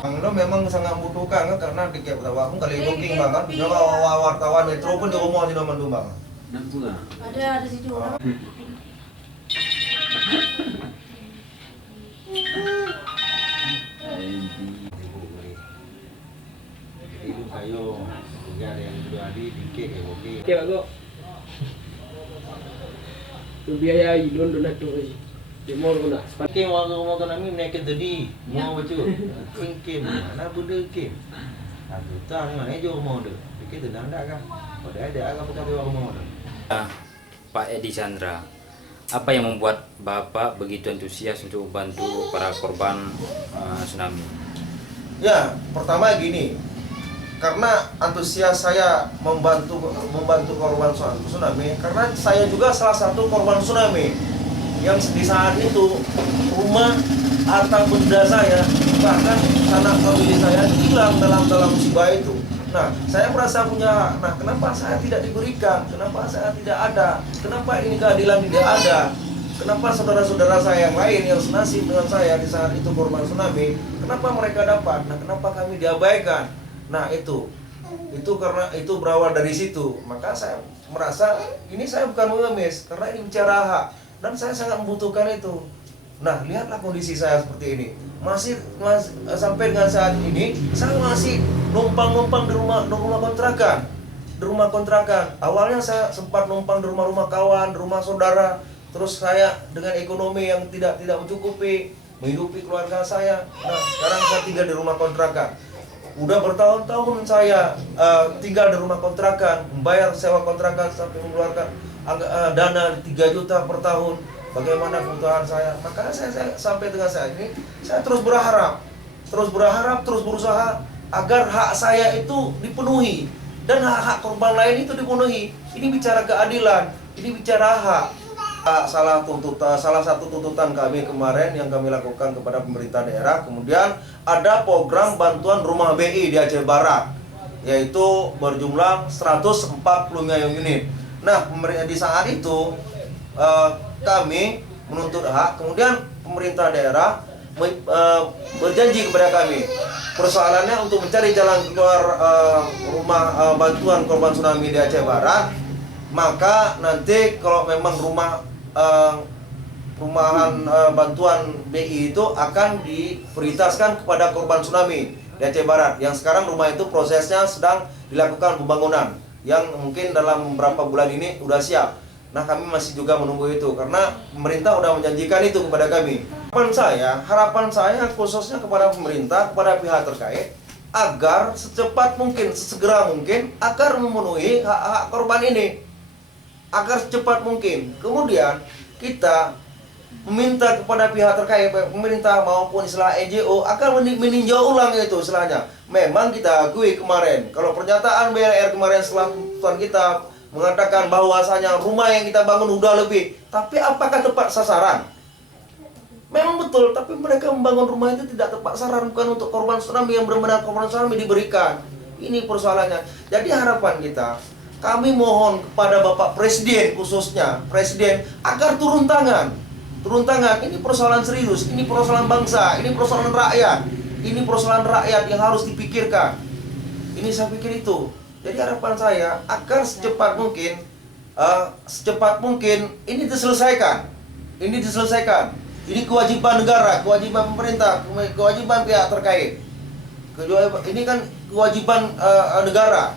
Bang Indo memang sangat membutuhkan kan karena di Kiap Tawang kali booking banget. Juga wartawan Metro pun di rumah di nomor Bang. Ada situ. Itu kayo tiga ada yang dua di dikit kayak oke. Oke bago. Tu biaya idon donat tu aja. Demo na. Kim mau kami naikin tadi mau baca. Kim mana benda kim. Aku tahu ni mana jo mau deh. Pikir tenang dah kan. Pada ada agak betul dia mau deh. Pak Edi Chandra, apa yang membuat Bapak begitu antusias untuk membantu para korban tsunami? Ya, pertama gini. Karena antusias saya membantu korban tsunami karena saya juga salah satu korban tsunami yang di saat itu rumah harta benda saya bahkan anak famili saya hilang dalam musibah itu. Nah, saya merasa punya, nah kenapa saya tidak diberikan, kenapa saya tidak ada, kenapa ini keadilan tidak ada, kenapa saudara-saudara saya yang lain yang senasib dengan saya di saat itu korban tsunami, kenapa mereka dapat, nah kenapa kami diabaikan. Nah itu karena itu berawal dari situ. Maka saya merasa ini saya bukan mengemis karena ini bicara hak dan saya sangat membutuhkan itu. Nah lihatlah kondisi saya seperti ini. Masih sampai dengan saat ini saya masih numpang di rumah kontrakan. Di rumah kontrakan. Awalnya saya sempat numpang di rumah kawan, di rumah saudara. Terus saya dengan ekonomi yang tidak mencukupi menghidupi keluarga saya. Nah sekarang saya tinggal di rumah kontrakan. Udah bertahun-tahun saya tinggal di rumah kontrakan, membayar sewa kontrakan sampai mengeluarkan dana 3 juta per tahun. Bagaimana kebutuhan saya? Makanya saya sampai dengan saat ini, saya terus berharap, terus berusaha agar hak saya itu dipenuhi dan hak-hak korban lain itu dipenuhi. Ini bicara keadilan, ini bicara hak. Salah satu tuntutan kami kemarin yang kami lakukan kepada pemerintah daerah, kemudian ada program bantuan rumah BI di Aceh Barat, yaitu berjumlah 145 unit. Nah, di saat itu kami menuntut hak, kemudian pemerintah daerah berjanji kepada kami persoalannya untuk mencari jalan keluar rumah bantuan korban tsunami di Aceh Barat. Maka nanti kalau memang rumahan bantuan BI itu akan diprioritaskan kepada korban tsunami di Aceh Barat. Yang sekarang rumah itu prosesnya sedang dilakukan pembangunan yang mungkin dalam beberapa bulan ini sudah siap. Nah kami masih juga menunggu itu karena pemerintah sudah menjanjikan itu kepada kami. Harapan saya khususnya kepada pemerintah, kepada pihak terkait agar secepat mungkin, sesegera mungkin agar memenuhi hak-hak korban ini. Agar secepat mungkin. Kemudian kita meminta kepada pihak terkait, pemerintah maupun istilah NGO akan meninjau ulang itu istilahnya. Memang kita akui kemarin, kalau pernyataan BLR kemarin setelah tuntutan kita mengatakan bahwasanya rumah yang kita bangun udah lebih, tapi apakah tepat sasaran? Memang betul, tapi mereka membangun rumah itu tidak tepat sasaran, bukan untuk korban tsunami yang benar-benar korban tsunami diberikan. Ini persoalannya. Jadi harapan kita, kami mohon kepada Bapak Presiden khususnya, Presiden agar turun tangan. Turun tangan, ini persoalan serius, ini persoalan bangsa, ini persoalan rakyat. Ini persoalan rakyat yang harus dipikirkan. Ini saya pikir itu. Jadi harapan saya agar secepat mungkin ini diselesaikan. Ini kewajiban negara, kewajiban pemerintah, kewajiban pihak terkait. Ini kan kewajiban negara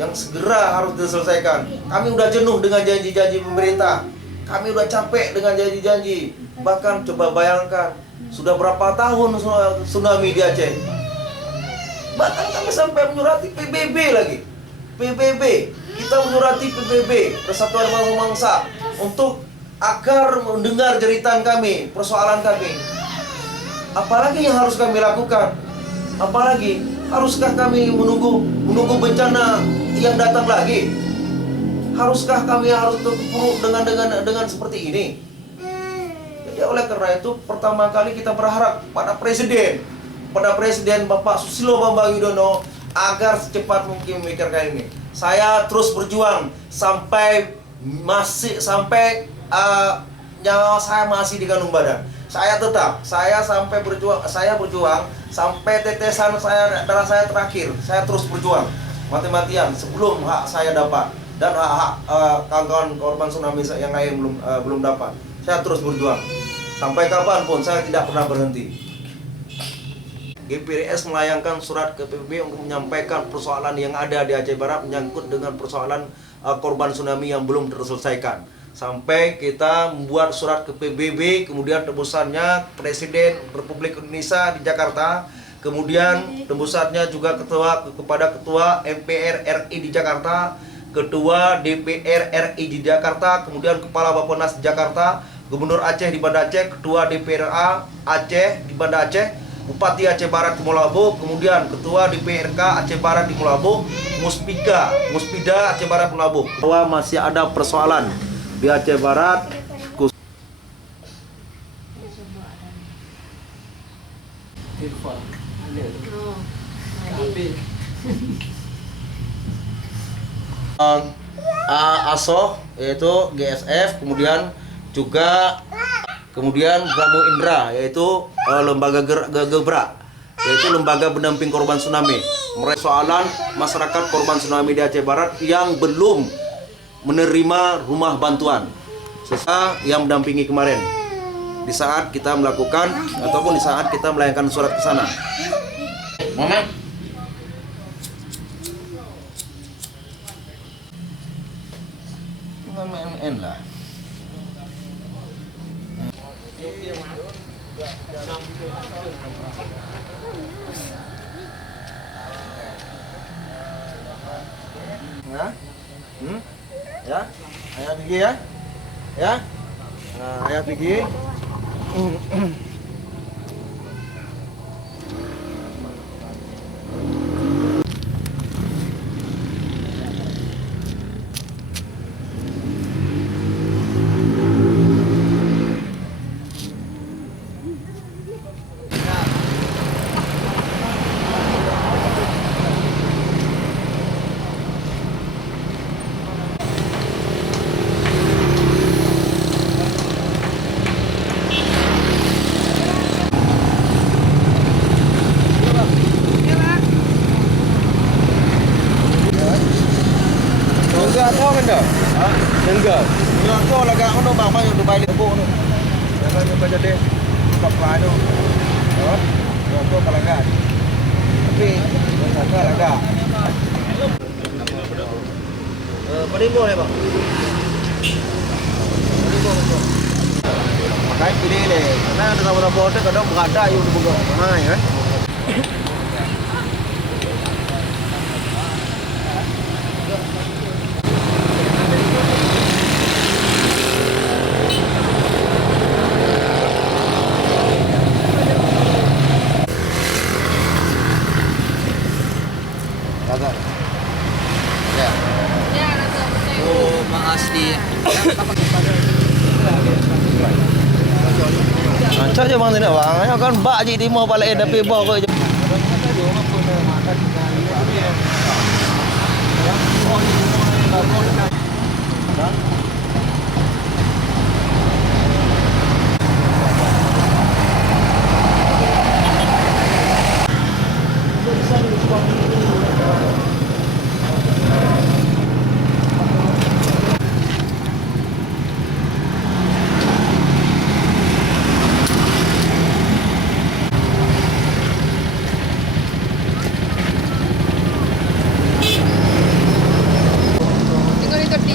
yang segera harus diselesaikan. Kami udah jenuh dengan janji-janji pemerintah. Kami udah capek dengan janji-janji. Bahkan coba bayangkan, sudah berapa tahun tsunami di Aceh. Bahkan kami sampai menyurati PBB lagi. Kita menyurati PBB, Persatuan Bangsa untuk agar mendengar jeritan kami, persoalan kami. Apalagi yang harus kami lakukan? Apalagi haruskah kami menunggu bencana yang datang lagi? Haruskah kami harus terpuruk dengan seperti ini? Jadi oleh karena itu pertama kali kita berharap pada Presiden Bapak Susilo Bambang Yudhoyono agar secepat mungkin memikirkan ini. Saya terus berjuang sampai nyawa saya masih digandung badan. Saya tetap, saya berjuang sampai tetesan darah saya terakhir. Saya terus berjuang mati-matian sebelum hak saya dapat dan hak kawan-kawan korban tsunami yang lain belum dapat. Saya terus berjuang sampai kapanpun, saya tidak pernah berhenti. GPRS melayangkan surat ke PBB untuk menyampaikan persoalan yang ada di Aceh Barat menyangkut dengan persoalan korban tsunami yang belum terselesaikan. Sampai kita membuat surat ke PBB, kemudian tembusannya Presiden Republik Indonesia di Jakarta, kemudian tembusannya juga kepada Ketua MPR RI di Jakarta, Ketua DPR RI di Jakarta, kemudian Kepala Bappenas di Jakarta, Gubernur Aceh di Banda Aceh, Ketua DPRA Aceh di Banda Aceh, Bupati Aceh Barat di Molabu, kemudian Ketua DPRK Aceh Barat di Molabu, Muspida Aceh Barat Molabu. Bahwa masih ada persoalan di Aceh Barat. ASO yaitu GSF, kemudian Bramo Indra yaitu lembaga Gebra yaitu lembaga pendamping korban tsunami. Persoalan masyarakat korban tsunami di Aceh Barat yang belum menerima rumah bantuan. Saya yang mendampingi kemarin di saat kita melakukan ataupun di saat kita melayangkan surat ke sana. Mama. Main lah. Ya? Ya? Ayah pergi ya? Ya? Nah, ayah pergi. Enggak tahu kan dah? Enggak. Enggak tahu lah kan ono bang mayu Dubai lebok ono. Jangan nyoba jadi buka plan tu. Enggak tahu kalau enggak. Tapi enggak lah enggak. Paling boleh bang. Makanya pilih deh. Karena ada beberapa hotel kadang berada yang dibuka. Mana ya? Agak. Ya. Oh, makasih. Lancar je bang tidak bang. Ayah kan bak je di mau balik tapi bawa je. Tinggal di tepi.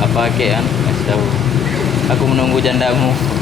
apa kek kan? Kasih tahu. Aku menunggu jandamu.